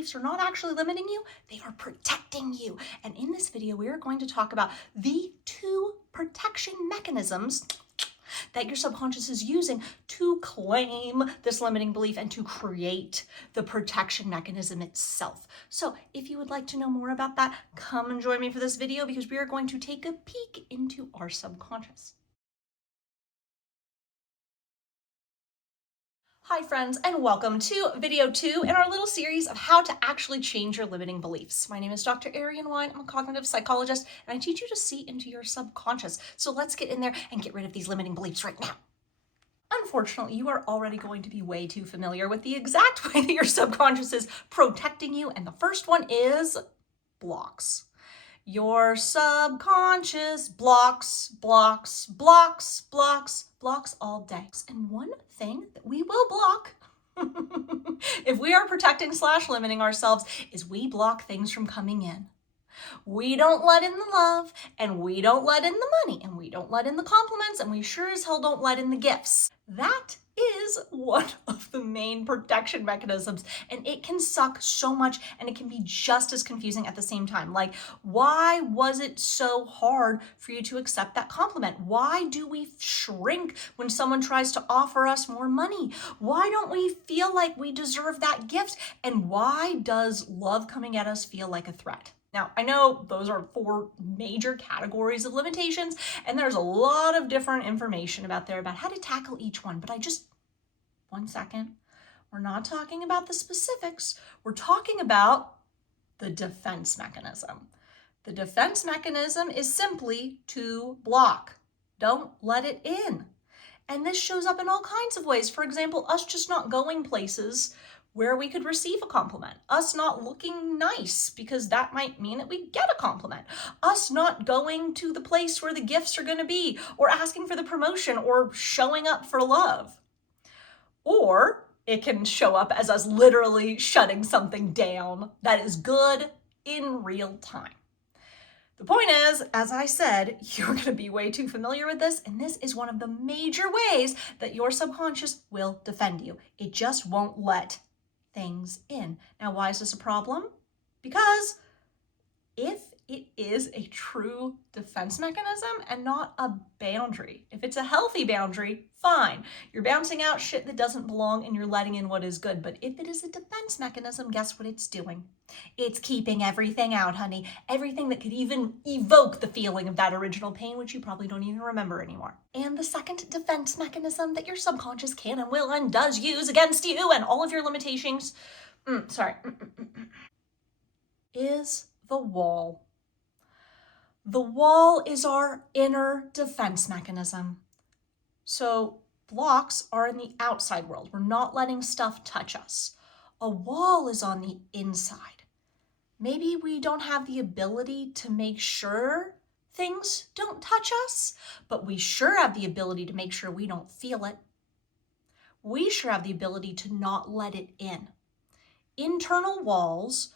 beliefs are not actually limiting you, they are protecting you. And in this video, we are going to talk about the 2 protection mechanisms that your subconscious is using to claim this limiting belief and to create the protection mechanism itself. So if you would like to know more about that, come and join me for this video because we are going to take a peek into our subconscious. Hi friends, and welcome to video 2 in our little series of how to actually change your limiting beliefs. My name is Dr. Erienne Weine. I'm a cognitive psychologist, and I teach you to see into your subconscious. So let's get in there and get rid of these limiting beliefs right now. Unfortunately, you are already going to be way too familiar with the exact way that your subconscious is protecting you, and the first one is blocks. Your subconscious blocks all day. And one thing that we will block if we are protecting / limiting ourselves is we block things from coming in. We don't let in the love, and we don't let in the money, and we don't let in the compliments, and we sure as hell don't let in the gifts. That is one of the main protection mechanisms, and it can suck so much, and it can be just as confusing at the same time. Like, why was it so hard for you to accept that compliment? Why do we shrink when someone tries to offer us more money? Why don't we feel like we deserve that gift? And why does love coming at us feel like a threat? Now, I know those are 4 major categories of limitations, and there's a lot of different information about how to tackle each one, but one second, we're not talking about the specifics. We're talking about the defense mechanism. The defense mechanism is simply to block. Don't let it in. And this shows up in all kinds of ways. For example, us just not going places where we could receive a compliment, us not looking nice because that might mean that we get a compliment, us not going to the place where the gifts are going to be, or asking for the promotion, or showing up for love. Or it can show up as us literally shutting something down that is good in real time. The point is, as I said, you're going to be way too familiar with this, and this is one of the major ways that your subconscious will defend you. It just won't let things in. Now, why is this a problem? Because if it is a true defense mechanism and not a boundary, if it's a healthy boundary, fine. You're bouncing out shit that doesn't belong and you're letting in what is good. But if it is a defense mechanism, guess what it's doing? It's keeping everything out, honey. Everything that could even evoke the feeling of that original pain, which you probably don't even remember anymore. And the second defense mechanism that your subconscious can and will and does use against you and all of your limitations, is the wall. The wall is our inner defense mechanism. So blocks are in the outside world. We're not letting stuff touch us. A wall is on the inside. Maybe we don't have the ability to make sure things don't touch us, but we sure have the ability to make sure we don't feel it. We sure have the ability to not let it in. Internal walls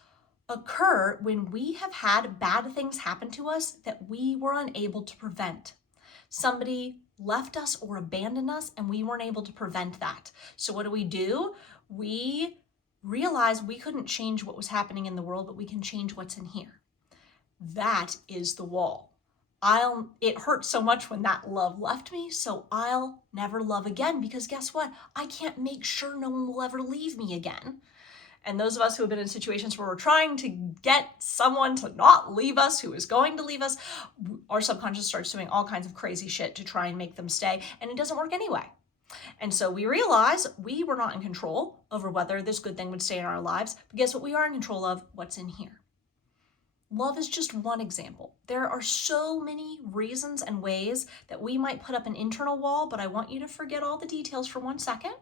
occur when we have had bad things happen to us that we were unable to prevent. Somebody left us or abandoned us and we weren't able to prevent that. So what do? We realize we couldn't change what was happening in the world, but we can change what's in here. That is the wall. It hurt so much when that love left me, so I'll never love again because guess what? I can't make sure no one will ever leave me again. And those of us who have been in situations where we're trying to get someone to not leave us, who is going to leave us, our subconscious starts doing all kinds of crazy shit to try and make them stay, and it doesn't work anyway. And so we realize we were not in control over whether this good thing would stay in our lives, but guess what we are in control of? What's in here. Love is just one example. There are so many reasons and ways that we might put up an internal wall, but I want you to forget all the details for 1 second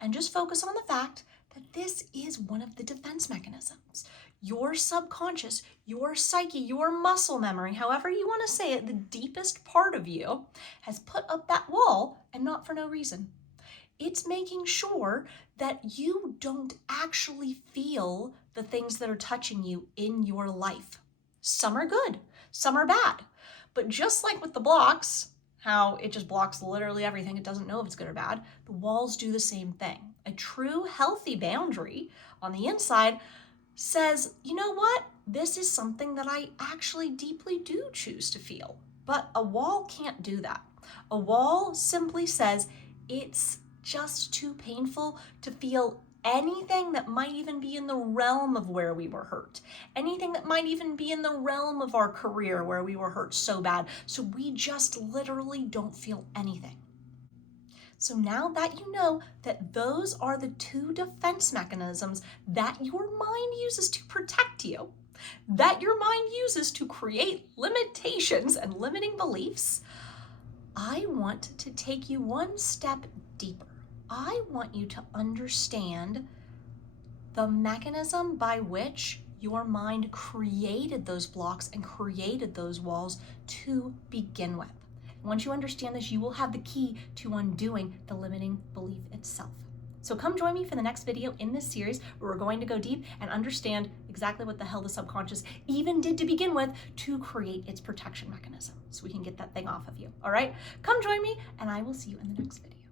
and just focus on the fact that this is one of the defense mechanisms. Your subconscious, your psyche, your muscle memory, however you want to say it, the deepest part of you has put up that wall, and not for no reason. It's making sure that you don't actually feel the things that are touching you in your life. Some are good, some are bad. But just like with the blocks, how it just blocks literally everything, it doesn't know if it's good or bad, the walls do the same thing. A true healthy boundary on the inside says, you know what? This is something that I actually deeply do choose to feel. But a wall can't do that. A wall simply says it's just too painful to feel anything that might even be in the realm of where we were hurt, anything that might even be in the realm of our career where we were hurt so bad. So we just literally don't feel anything. So now that you know that those are the two defense mechanisms that your mind uses to protect you, that your mind uses to create limitations and limiting beliefs, I want to take you one step deeper. I want you to understand the mechanism by which your mind created those blocks and created those walls to begin with. Once you understand this, you will have the key to undoing the limiting belief itself. So come join me for the next video in this series where we're going to go deep and understand exactly what the hell the subconscious even did to begin with to create its protection mechanism so we can get that thing off of you. All right, come join me and I will see you in the next video.